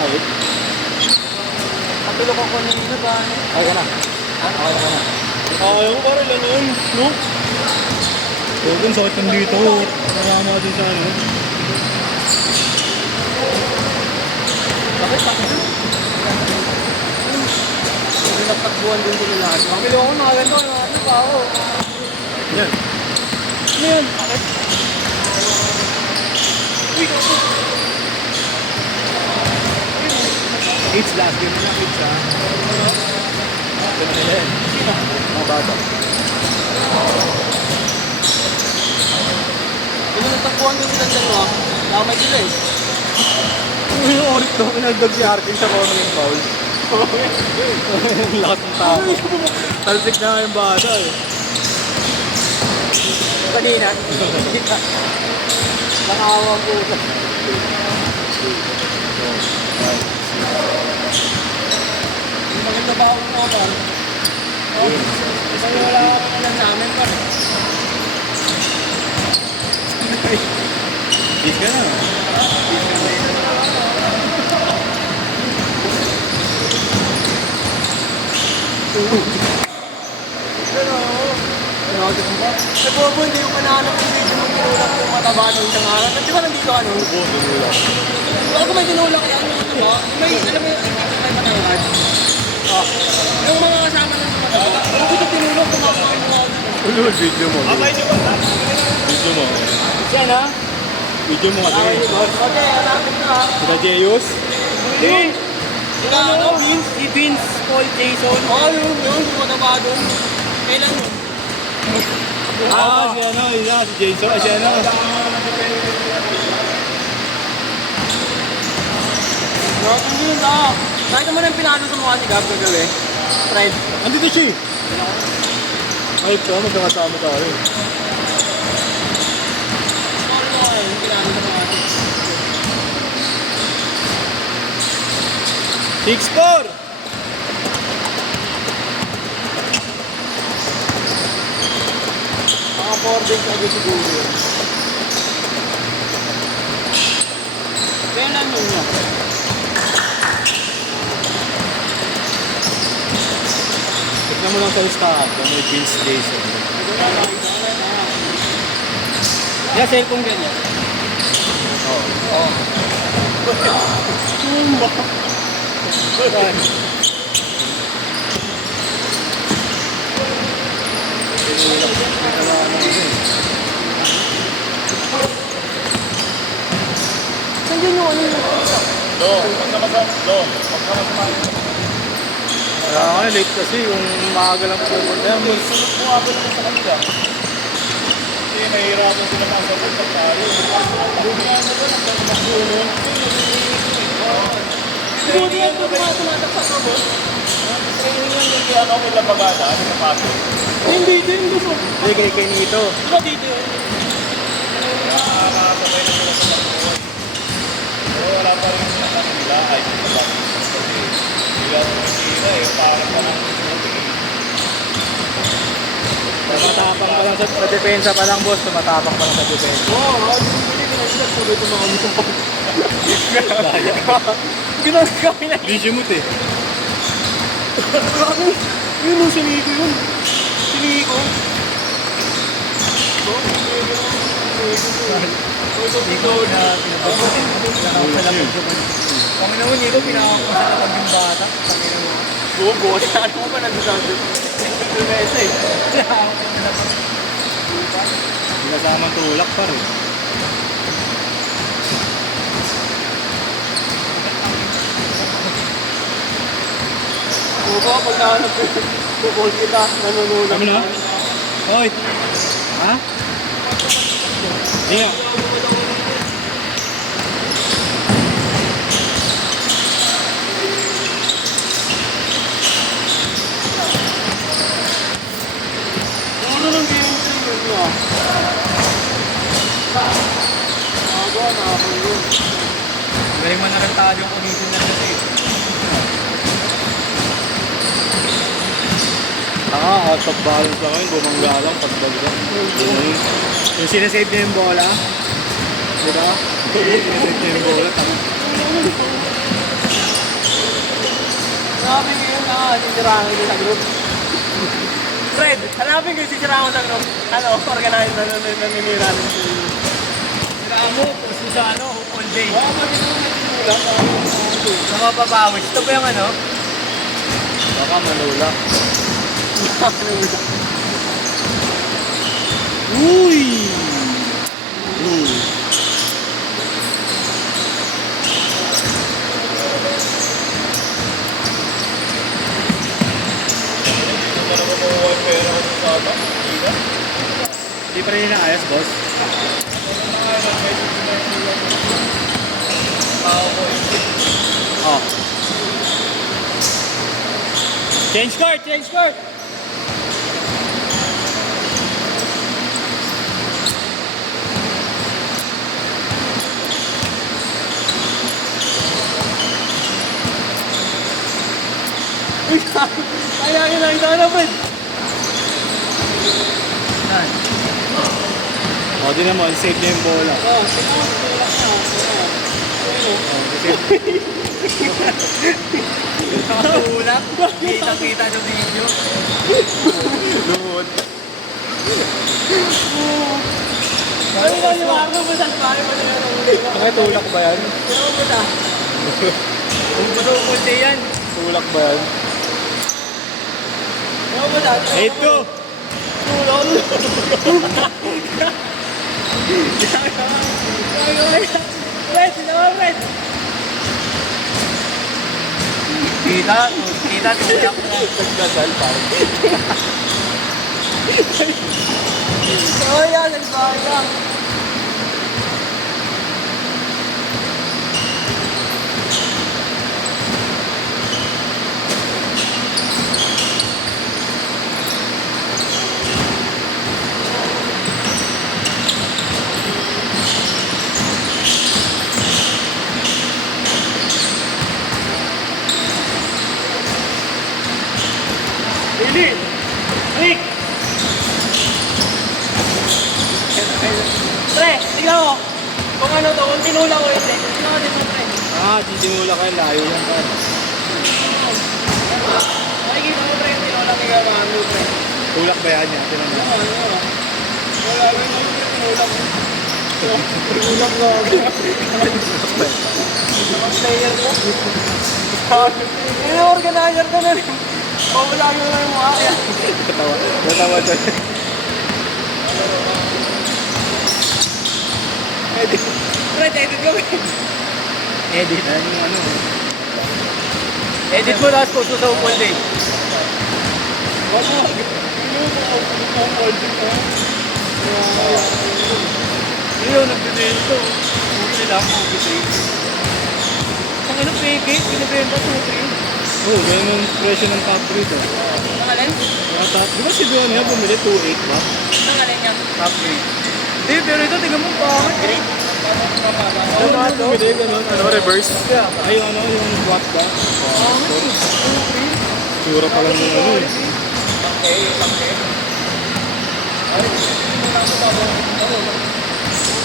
Ay. Patulog ako nito ba? Ay ka na. Okay na. Ayaw ko parang lang yun, no? Huwag sakit ng dito. Narama din sa ano. Bakit? Hindi nagtakbuhan din sila lahat. Makilo ako mga ganito. Ano pa ako? Yan. Ano yun? Bakit? It's last game na kids ha. Ito na nila yan. Mga bata. Hindi nagtakbuhan din sila dalawa. Damay sila eh. Yung orit daw, pinagdag si Arkin sa corner yung foul. Lahat ng tao. Talsik na nga yung bata eh. Kanina. Nakawa ko. Maganda ba ako mo ba? Kasi wala ako lang namin pa. Bis ka na. Pero, pinagod mo ba? Eh, bobo, hindi ko panahanap yung video mo tinulak yung mataba ng isang araw. Di ba nandito ano? Oo, tinulak. Ako may tinulak yan, di ba? May, alam mo yung may matangad. Ah, yung mga kasama ng mataba. Ano ko ito tinulak, kumakain mo. Ulul, video mo. Video mo. Yan ha? Video mo kasi. Okay, hanapin na ha. Sila Jeyus. Yung, sila ano? Vince, si Vince, Paul, Jason. Oh, yung mataba doon. Kailan yun? Ah, si ano, isa, si Jason. Si ano. Hindi yun ah. Nakita mo na yung pinalo sa mukha ni Gab kagabi. Tried. Andito siya eh. Ay, ito, magkakasama tayo. Sorry mo kayo, yung pinalo sa mukha. 6-4! Mga 4 days ago siguro yun. Kailan yun yun? Tignan mo lang sa listahan kung may Vince Jason. Yung cellphone ganyan. Oo. Tumba. Nandiyan yung ano yung Kaya nga, late kasi yung maaga lang pumunta yan. Bumaba naman sa kanila. Kasi mahirapan sila masagot sa tayo. Buti yan kung tumatak sa mo. Training lang yung kaya ako may labagada. Ano na pasok? Hindi, din gusto. Hindi, kay Nito. Diba dito yun? Nakakasabay na sila sa lakbo. Pero wala pa rin yung kanila. Ay, hindi pa. Kasi hindi ako masira eh. Parang pa lang Tumatapang pa lang sa depensa pa lang, boss. Tumatapang pa lang sa depensa. Oo, hindi pinagsilag sabay tumakami ko. Ginagawa na. Video mo, te. Yun yung siniko yun. Siniko. Niko na pinapagutin. Panginoon mo, Niko, pinakakusa na pag yung bata. Panginoon mo. Bobo, ano mo ba nagsasabi? Mesa eh. Pinasamang tulak pa rin. Bobo, pag nahanap ko, bukol kita, nanunulak. Kami na? Hoy! Ha? Hindi nga. Ano nang game yun niya? Agawa na ako yun. Galing mo na rin tayo yung kumitin na kasi. Out of balance lang yun. Bumangga lang, pagbaga. Yung sinasave niya yung bola. Diba? Sinasave niya yung bola. Hanapin ko yung sisirahan ko sa group. Fred, hanapin ko yung sisirahan ko sa group. Ano, organize na naninira rin sa iyo. Siraan mo, puso sa ano, all day. Baka mag-ito sa mapapawis. Ito ba yung ano? Baka manula. Uy! Uy! Di pa rin inaayos, boss. Oh. Change court! Change court! Uy, kaya nakita na, Fred. O, di naman, save na yung bola. Oo, sino mo, tulak na. Nakatulak. Kita-kita sa video. Luhod. Ano lang yung ako mo sa bahay mo na yung huli mo? Tulak ba yan? Sino mo ta? Kung gusto mo kunti yan. Tulak ba yan? Sino mo ta? 8-2! Tulak. Fred, sino mo, Fred? Kita, tulak na. Nagdasal parang. Oo yan, nagbahay lang. Ili! Rick! Pre, tingnan mo. Kung ano to, kung tinula ko hindi. Tingnan mo dito, pre. Tisimula kayo, layo yan pa. Makikita mo, pre, tinula ko yung mga ano, pre. Tulak ba yan yan? Tinan mo. Wala rin ako, pre, tinula ko. Tinulak na ako. Mga player ko. Yung organizer ko na rin. Wala yung mukha kaya. Natawa doon. Edit. Fred, edit ko. Edit. Ayan yung ano. Edit mo tapos puso sa upol day. Wala. Ang holding ko. Yun, nagbibento. Uwi lang, nagbibento. Ang ano, peke, binibenta, 2-3. Oo, ganyan yung presyo ng top grade. Pangalan? Di ba si Duan niya bumili 2.8 ba? Pangalan niya? Top grade. Hindi, pero ito, tingnan mo, bakit? Grade? Ano nga ito? Bumili ganun, ano, reverse. Ay, yung ano, yung swap ba? Sura pa lang yung ano eh. Okay.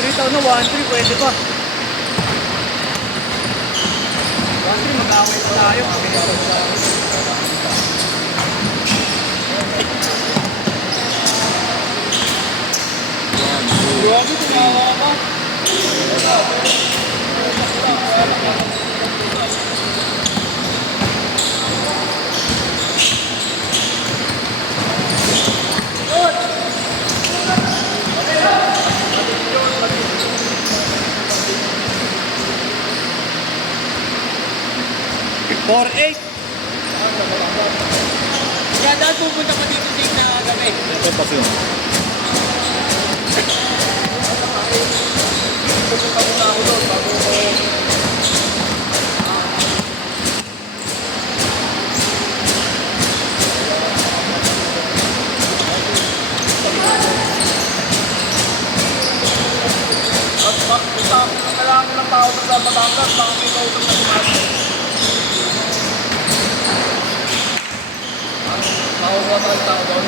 3,000 na 1,300, pwede pa. 1,300, mag-away pa tayo. Grabe, tumawa ka. Kaya dahil pupunta pa dito sa gabi. Ito pa siya. Pupunta muna ako doon bago ko... At punta ako ng kailangan ng tao sa Batangas, baka may kausap na kumasa. Tawag ba tayo tao doon?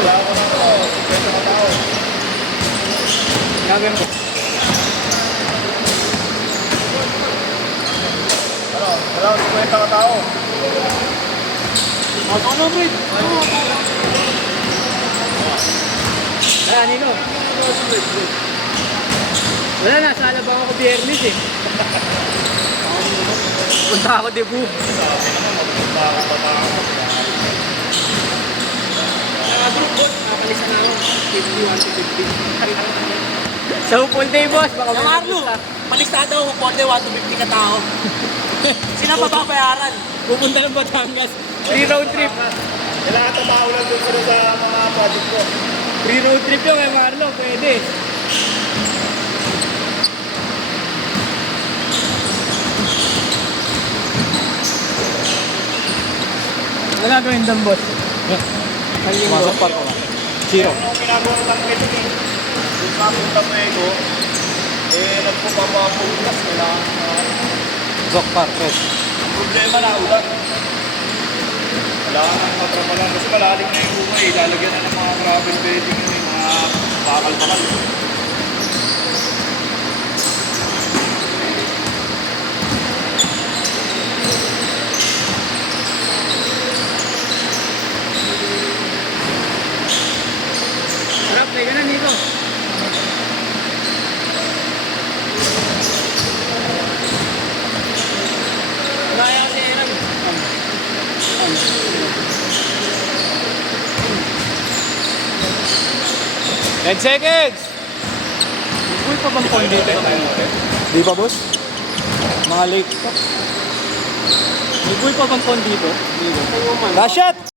Wala ako na to, 50 na tao. Gagawin ko. Ano? Wala 50 ka tao. Masok na, Fred. Ayan, Nino. Wala na, sa alabang ako biyernes eh. Punta ako debu. Sabi naman, magpunta ka pa tao. Group boss, nakalisan na ako. 51 to 50. Sa full day, boss. Baka may Marlo, palistado ako kung 1 to 50 ka tao. Sino pa babayaran? pupunta ng Batangas. Free road trip. Kailangan tao lang doon sila sa mga project ko. Free road trip yung kay Marlo. Pwede. Ano gagawin doon, boss? Pumasok pa ko. Zero. Yung ginagawa ng tanke doon eh. Yung papunta mo ego, nagpupapapuntas nila. Zok par, Fred. Ang problema na ulan. Wala ka nang matrapa lang. Kasi malalim na yung bunga eh. Lalagyan na ng mga gravel bedding yun eh. Mga bakal-bakal. Harap, may ganun dito. Kaya si Aaron. 10 seconds! Uy, pa bang phone dito? Di ba, boss? Mga late pa. May bull pa bang phone dito? Last shot!